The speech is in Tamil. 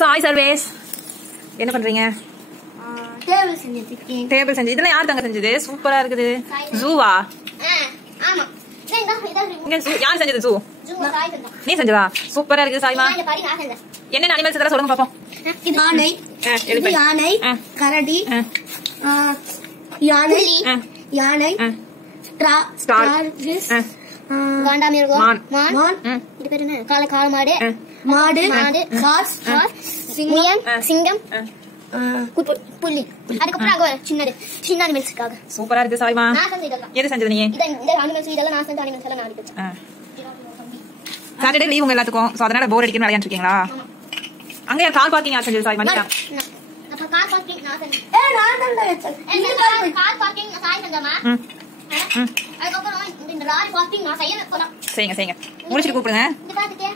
சாய் சர்வேஸ் என்ன பண்றீங்க? டேபிள் செஞ்சிருக்கேன். டேபிள் செஞ்சு இதெல்லாம் யார் தங்க செஞ்சது? சூப்பரா இருக்குது. ஜூவா? ஆமா. யார் செஞ்சது? ஜூ நீ செஞ்சதா? சூப்பரா இருக்கு சாய்மா. என்ன அனிமல்ஸ் இதெல்லாம் சொல்லுங்க பாப்போம். யானை, யானை, கரடி, யானை, யானை, காண்டாமிருகம், மான், இது பேர் என்ன? காளமாடு, மாடு, ஹார்ஸ், சிங்கம், புலி. அதுக்கப்புறம் அங்க சின்னது சின்ன அனிமல்ஸ்க்காக சூப்பரா இருக்கு சாய்மா. எது செஞ்சது நீ? இந்த அனிமல்ஸ் இதெல்லாம் நான் செஞ்ச அனிமல்ஸ் எல்லாம் நான் அடிச்சேன். சாட்டர்டே லீவ் உங்க எல்லாத்துக்கும். சோ அதனால போர் அடிக்கணும் விளையாண்டு இருக்கீங்களா? அங்க யார் கார் பார்க்கிங் யார் செஞ்சது சாய்மா? நீங்க? அப்ப கார் பார்க்கிங் நான் செஞ்சேன். நான் தான் வெச்சேன். கார் பார்க்கிங் நான் சாய் செஞ்சேமா. அதுக்கப்புறம் இந்த லாரி பார்க்கிங் நான் செய்யணும். செய்யுங்க முடிச்சிட்டு கூப்பிடுங்க. இந்த காத்துக்கே